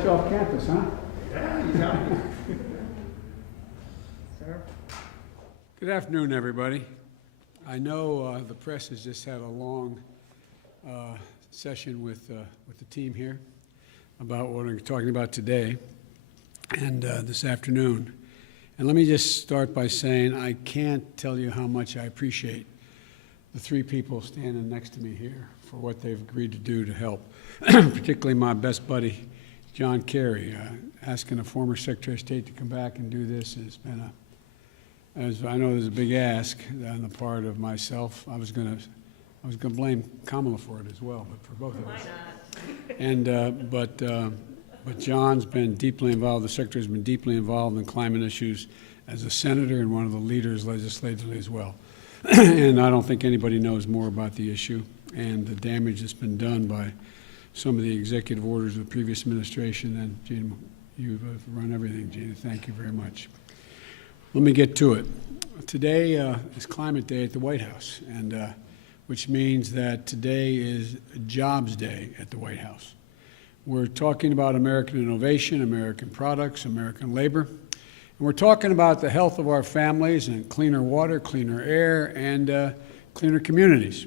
let you off campus, huh? Yeah, you got me. Sir? Good afternoon, everybody. I know the press has just had a long session with the team here about what we're talking about today and this afternoon. And let me just start by saying I can't tell you how much I appreciate the three people standing next to me here for what they've agreed to do to help, particularly my best buddy, John Kerry. Asking a former Secretary of State to come back and do this has been as I know there's a big ask on the part of myself. I was gonna blame Kamala for it as well, but for both of us. And but John's been deeply involved. The Secretary's been deeply involved in climate issues as a senator and one of the leaders legislatively as well. And I don't think anybody knows more about the issue and the damage that's been done by some of the executive orders of the previous administration. And Gina, you've run everything, Gina. Thank you very much. Let me get to it. Today is Climate Day at the White House, and which means that today is Jobs Day at the White House. We're talking about American innovation, American products, American labor. And we're talking about the health of our families and cleaner water, cleaner air, and cleaner communities.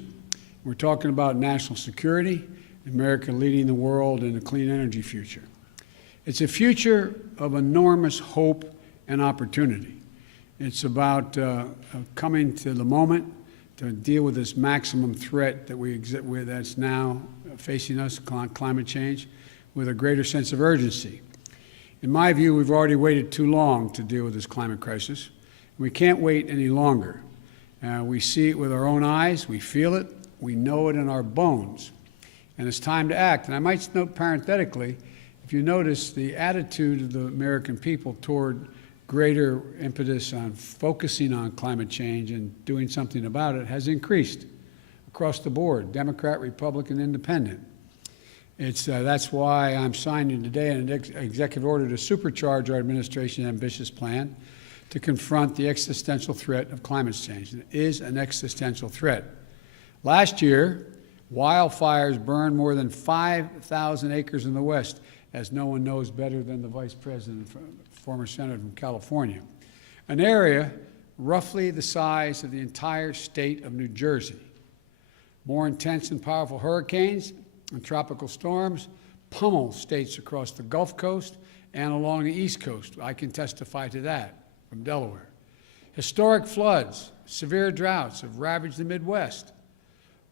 We're talking about national security, America leading the world in a clean energy future. It's a future of enormous hope and opportunity. It's about coming to the moment to deal with this maximum threat that that's now facing us, climate change, with a greater sense of urgency. In my view, we've already waited too long to deal with this climate crisis. We can't wait any longer. We see it with our own eyes, we feel it, we know it in our bones, and it's time to act. And I might note parenthetically, if you notice, the attitude of the American people toward greater impetus on focusing on climate change and doing something about it has increased across the board, Democrat, Republican, Independent. That's why I'm signing today an executive order to supercharge our administration's ambitious plan to confront the existential threat of climate change. It is an existential threat. Last year, wildfires burned more than 5,000 acres in the West, as no one knows better than the Vice President, former Senator from California, an area roughly the size of the entire state of New Jersey. More intense and powerful hurricanes and tropical storms pummel states across the Gulf Coast and along the East Coast. I can testify to that from Delaware. Historic floods, severe droughts have ravaged the Midwest.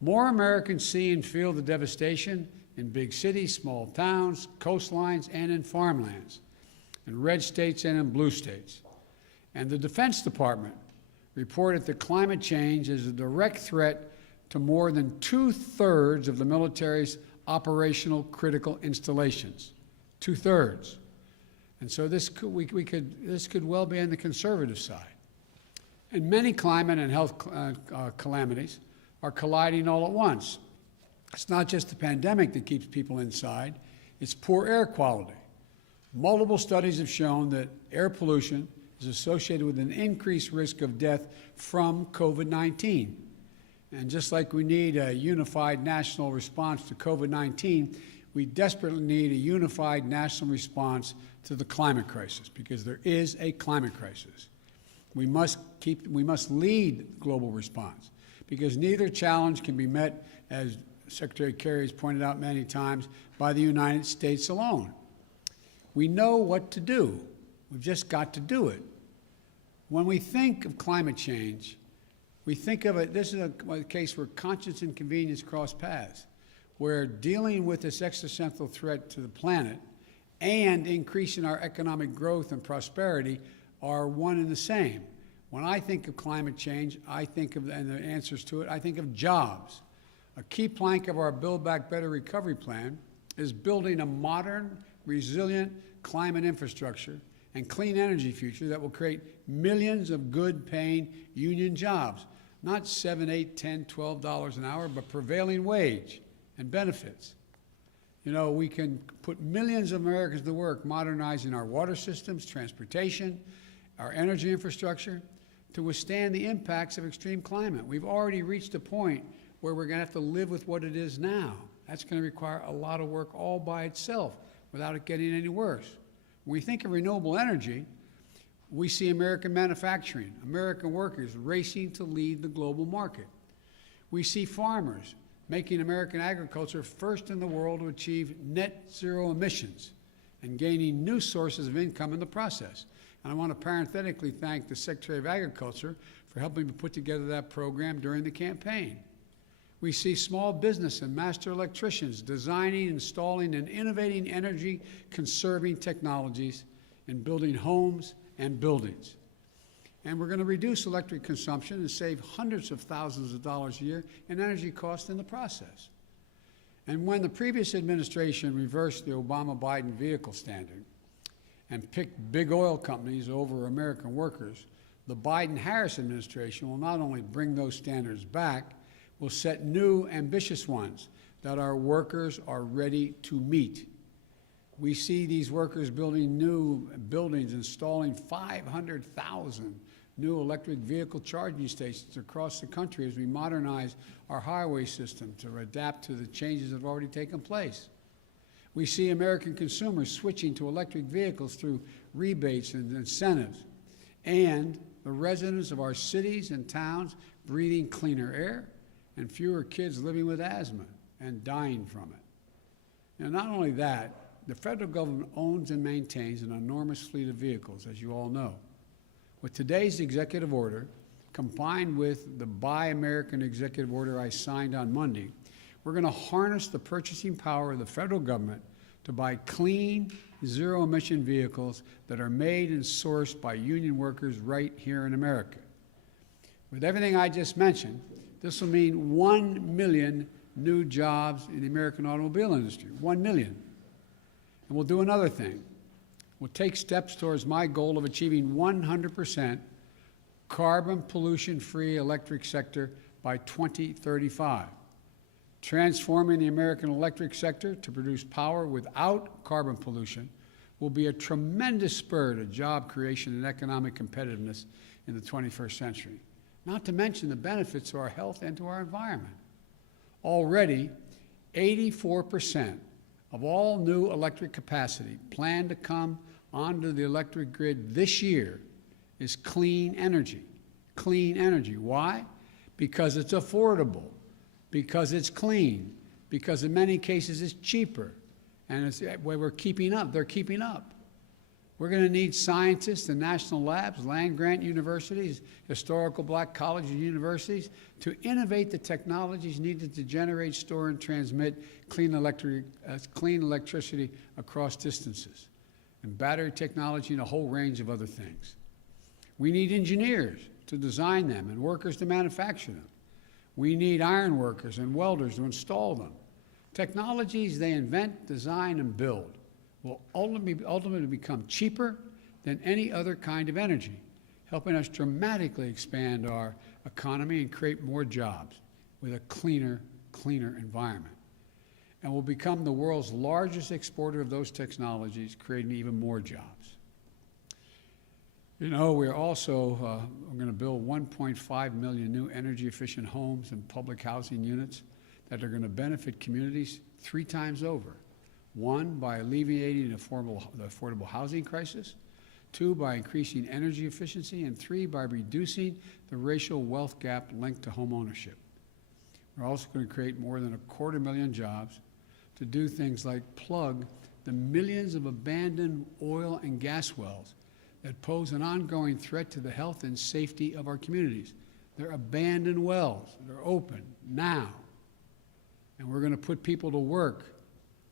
More Americans see and feel the devastation in big cities, small towns, coastlines, and in farmlands, in red states and in blue states. And the Defense Department reported that climate change is a direct threat to more than 2/3 of the military's operational critical installations. 2/3. And so this could well be on the conservative side. And many climate and health calamities are colliding all at once. It's not just the pandemic that keeps people inside, it's poor air quality. Multiple studies have shown that air pollution is associated with an increased risk of death from COVID-19. And just like we need a unified national response to COVID-19, we desperately need a unified national response to the climate crisis, because there is a climate crisis. We must lead global response, because neither challenge can be met, as Secretary Kerry has pointed out many times, by the United States alone. We know what to do. We've just got to do it. When we think of climate change, we think of it, this is a case where conscience and convenience cross paths, where dealing with this existential threat to the planet and increasing our economic growth and prosperity are one and the same. When I think of climate change, I think of, and the answers to it, I think of jobs. A key plank of our Build Back Better recovery plan is building a modern, resilient climate infrastructure and clean energy future that will create millions of good-paying union jobs, not $7, $8, $10, $12 an hour, but prevailing wage and benefits. You know, we can put millions of Americans to work modernizing our water systems, transportation, our energy infrastructure to withstand the impacts of extreme climate. We've already reached a point where we're going to have to live with what it is now. That's going to require a lot of work all by itself. without it getting any worse. When we think of renewable energy, we see American manufacturing, American workers racing to lead the global market. We see farmers making American agriculture first in the world to achieve net zero emissions and gaining new sources of income in the process. And I want to parenthetically thank the Secretary of Agriculture for helping me put together that program during the campaign. We see small business and master electricians designing, installing, and innovating energy-conserving technologies in building homes and buildings. And we're going to reduce electric consumption and save hundreds of thousands of dollars a year in energy costs in the process. And when the previous administration reversed the Obama-Biden vehicle standard and picked big oil companies over American workers, the Biden-Harris administration will not only bring those standards back, will set new, ambitious ones that our workers are ready to meet. We see these workers building new buildings, installing 500,000 new electric vehicle charging stations across the country as we modernize our highway system to adapt to the changes that have already taken place. We see American consumers switching to electric vehicles through rebates and incentives, and the residents of our cities and towns breathing cleaner air, and fewer kids living with asthma and dying from it. And not only that, the federal government owns and maintains an enormous fleet of vehicles, as you all know. With today's executive order, combined with the Buy American executive order I signed on Monday, we're going to harness the purchasing power of the federal government to buy clean, zero-emission vehicles that are made and sourced by union workers right here in America. With everything I just mentioned, this will mean 1 million new jobs in the American automobile industry, 1 million. And we'll do another thing. We'll take steps towards my goal of achieving 100% carbon pollution-free electric sector by 2035. Transforming the American electric sector to produce power without carbon pollution will be a tremendous spur to job creation and economic competitiveness in the 21st century, not to mention the benefits to our health and to our environment. Already, 84% of all new electric capacity planned to come onto the electric grid this year is clean energy. Clean energy. Why? Because it's affordable, because it's clean, because in many cases it's cheaper, and it's where we're keeping up. They're keeping up. We're going to need scientists and national labs, land-grant universities, historical black colleges and universities to innovate the technologies needed to generate, store, and transmit clean electricity across distances, and battery technology and a whole range of other things. We need engineers to design them and workers to manufacture them. We need iron workers and welders to install them. Technologies they invent, design, and build will ultimately become cheaper than any other kind of energy, helping us dramatically expand our economy and create more jobs with a cleaner environment. And we'll become the world's largest exporter of those technologies, creating even more jobs. You know, we're also going to build 1.5 million new energy-efficient homes and public housing units that are going to benefit communities 3 times over. 1, by alleviating the affordable housing crisis. 2, by increasing energy efficiency. And 3, by reducing the racial wealth gap linked to home ownership. We're also going to create more than 250,000 jobs to do things like plug the millions of abandoned oil and gas wells that pose an ongoing threat to the health and safety of our communities. They're abandoned wells. They're open now. And we're going to put people to work.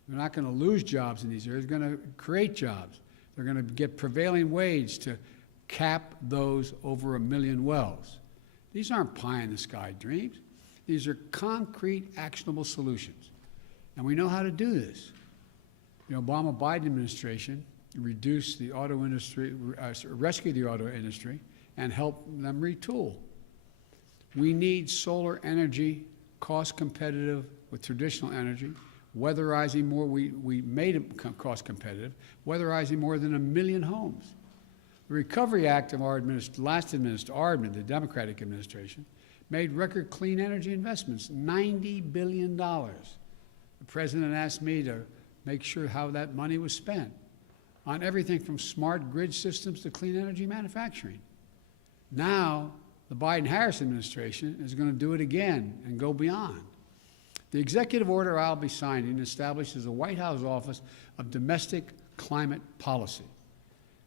They're not going to lose jobs in these areas. They're going to create jobs. They're going to get prevailing wage to cap those over 1 million wells. These aren't pie-in-the-sky dreams. These are concrete, actionable solutions. And we know how to do this. The Obama-Biden administration reduced the auto industry, rescued the auto industry, and helped them retool. We need solar energy, cost competitive with traditional energy, weatherizing more, we made it cost competitive, weatherizing more than 1 million homes. The Recovery Act of our last administration, the Democratic administration, made record clean energy investments, $90 billion. The president asked me to make sure how that money was spent on everything from smart grid systems to clean energy manufacturing. Now, the Biden-Harris administration is going to do it again and go beyond. The executive order I'll be signing establishes a White House Office of Domestic Climate Policy,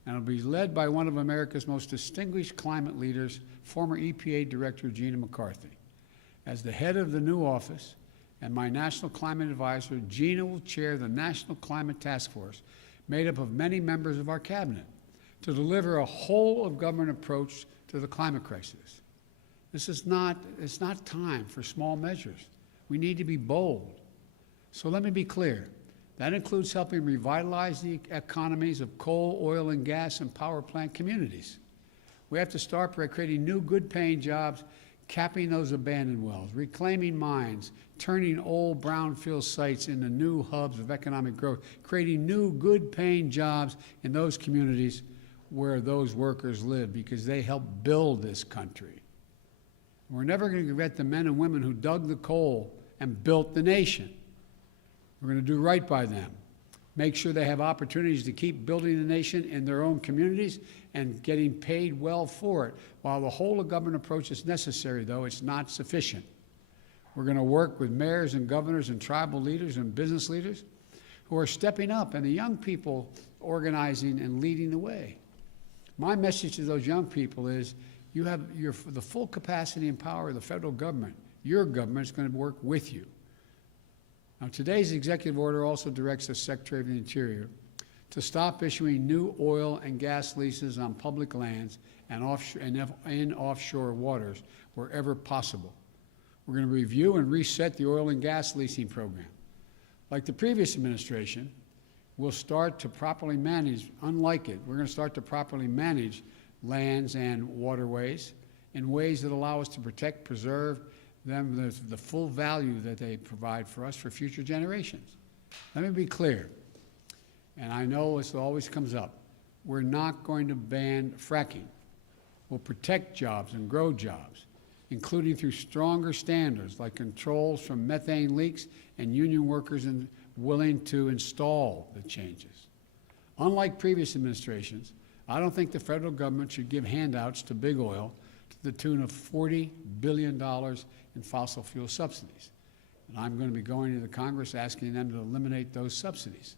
and it'll be led by one of America's most distinguished climate leaders, former EPA Director Gina McCarthy. As the head of the new office and my National Climate Advisor, Gina will chair the National Climate Task Force, made up of many members of our cabinet, to deliver a whole-of-government approach to the climate crisis. It's not time for small measures. We need to be bold. So let me be clear. That includes helping revitalize the economies of coal, oil, and gas and power plant communities. We have to start by creating new good-paying jobs, capping those abandoned wells, reclaiming mines, turning old brownfield sites into new hubs of economic growth, creating new good-paying jobs in those communities where those workers live, because they help build this country. We're never going to forget the men and women who dug the coal and built the nation. We're going to do right by them, make sure they have opportunities to keep building the nation in their own communities and getting paid well for it. While the whole-of-government approach is necessary, though, it's not sufficient. We're going to work with mayors and governors and tribal leaders and business leaders who are stepping up, and the young people organizing and leading the way. My message to those young people is you have the full capacity and power of the federal government. Your government is going to work with you. Now, today's executive order also directs the Secretary of the Interior to stop issuing new oil and gas leases on public lands and in offshore waters wherever possible. We're going to review and reset the oil and gas leasing program. Like the previous administration, we'll start to properly manage, unlike it, we're going to start to properly manage lands and waterways in ways that allow us to protect, preserve them, the full value that they provide for us for future generations. Let me be clear, and I know this always comes up, we're not going to ban fracking. We'll protect jobs and grow jobs, including through stronger standards like controls from methane leaks and union workers willing to install the changes. Unlike previous administrations, I don't think the federal government should give handouts to big oil to the tune of $40 billion in fossil fuel subsidies. And I'm going to be going to the Congress asking them to eliminate those subsidies.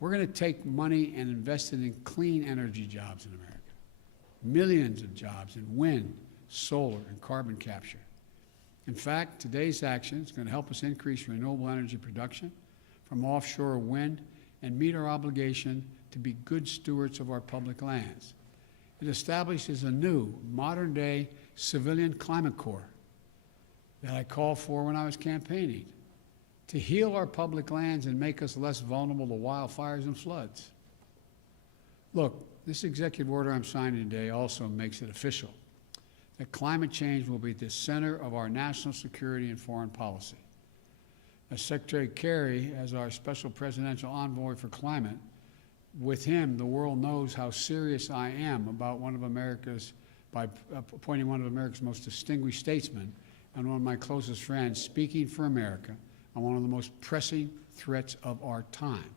We're going to take money and invest it in clean energy jobs in America. Millions of jobs in wind, solar, and carbon capture. In fact, today's action is going to help us increase renewable energy production from offshore wind and meet our obligation to be good stewards of our public lands. It establishes a new, modern-day civilian climate corps that I called for when I was campaigning to heal our public lands and make us less vulnerable to wildfires and floods. Look, this executive order I'm signing today also makes it official that climate change will be at the center of our national security and foreign policy. As Secretary Kerry, as our special presidential envoy for climate, with him, the world knows how serious I am about by appointing one of America's most distinguished statesmen and one of my closest friends speaking for America on one of the most pressing threats of our time.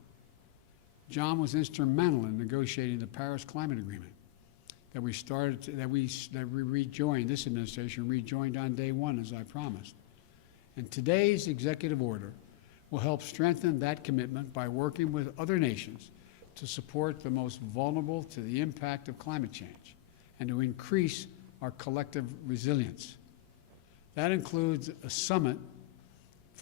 John was instrumental in negotiating the Paris Climate Agreement that we rejoined, this administration rejoined on day one, as I promised. And today's executive order will help strengthen that commitment by working with other nations to support the most vulnerable to the impact of climate change and to increase our collective resilience. That includes a summit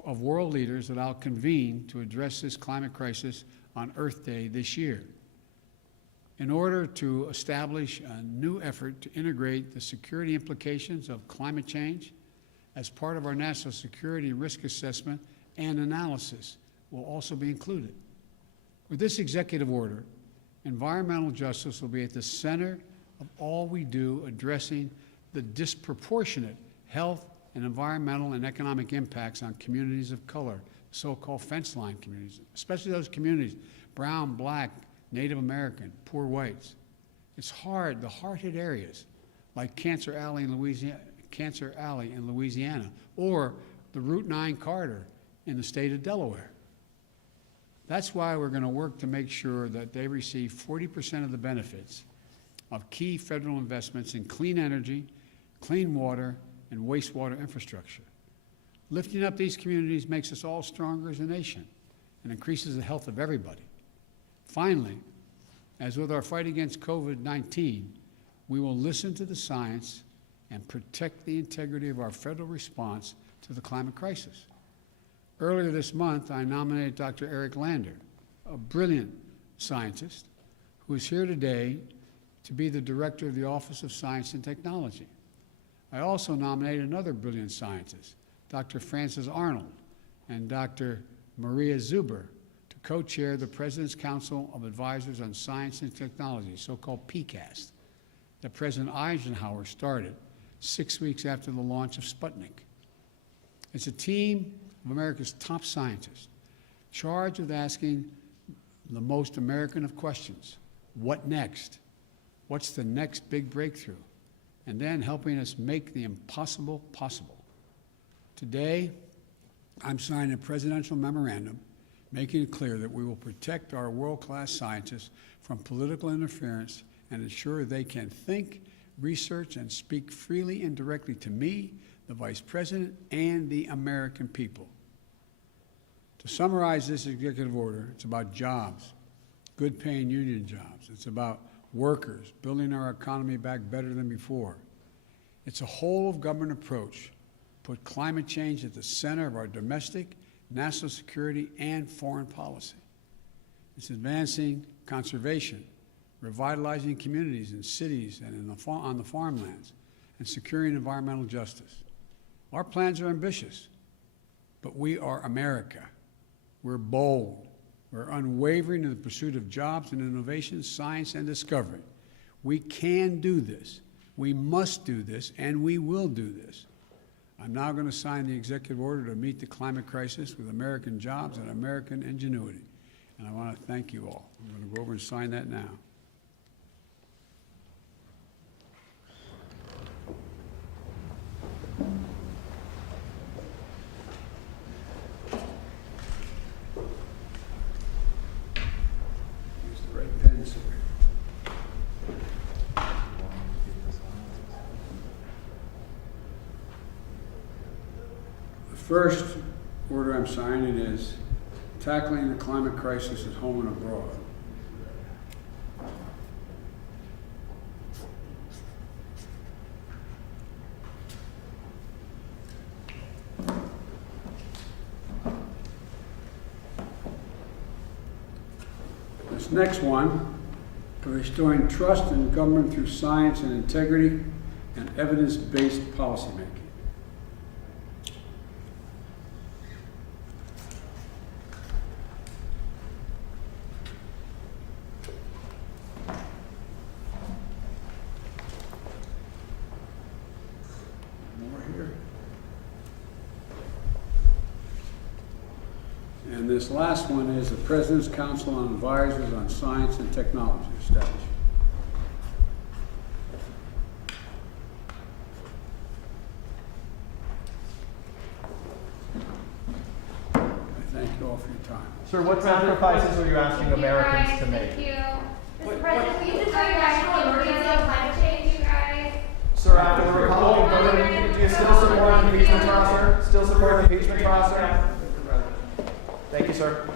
of world leaders that I'll convene to address this climate crisis on Earth Day this year, in order to establish a new effort to integrate the security implications of climate change as part of our national security and risk assessment and analysis will also be included. With this executive order, environmental justice will be at the center of all we do, addressing the disproportionate health and environmental and economic impacts on communities of color, so-called fence line communities, especially those communities, brown, black, Native American, poor whites. It's hard, the hard-hit areas like Cancer Alley in Louisiana, or the Route 9 corridor in the state of Delaware. That's why we're going to work to make sure that they receive 40% of the benefits of key federal investments in clean energy, clean water, and wastewater infrastructure. Lifting up these communities makes us all stronger as a nation and increases the health of everybody. Finally, as with our fight against COVID-19, we will listen to the science and protect the integrity of our federal response to the climate crisis. Earlier this month, I nominated Dr. Eric Lander, a brilliant scientist who is here today to be the director of the Office of Science and Technology. I also nominated another brilliant scientist, Dr. Frances Arnold and Dr. Maria Zuber, to co-chair the President's Council of Advisors on Science and Technology, so-called PCAST, that President Eisenhower started 6 weeks after the launch of Sputnik. It's a team of America's top scientists charged with asking the most American of questions: what next? What's the next big breakthrough? And then helping us make the impossible possible. Today, I'm signing a presidential memorandum making it clear that we will protect our world-class scientists from political interference and ensure they can think, research, and speak freely and directly to me, the Vice President, and the American people. To summarize this executive order, it's about jobs, good-paying union jobs. It's about workers, building our economy back better than before. It's a whole-of-government approach. Put climate change at the center of our domestic, national security, and foreign policy. It's advancing conservation, revitalizing communities in cities and on the farmlands, and securing environmental justice. Our plans are ambitious, but we are America. We're bold. We're unwavering in the pursuit of jobs and innovation, science, and discovery. We can do this. We must do this, and we will do this. I'm now going to sign the executive order to meet the climate crisis with American jobs and American ingenuity. And I want to thank you all. I'm going to go over and sign that now. Use the right pen, sir. The first order I'm signing is tackling the climate crisis at home and abroad. This next one, for restoring trust in government through science and integrity and evidence-based policymaking. And this last one is the President's Council on Advisors on Science and Technology established. I thank you all for your time. Sir, what sacrifices are you asking Americans to make? Thank you. Mr. President, will you just tell you guys how emergency on climate change, you guys? Sir, after the Republican government, do you still support the impeachment process? Still support the impeachment process? Thank you, sir.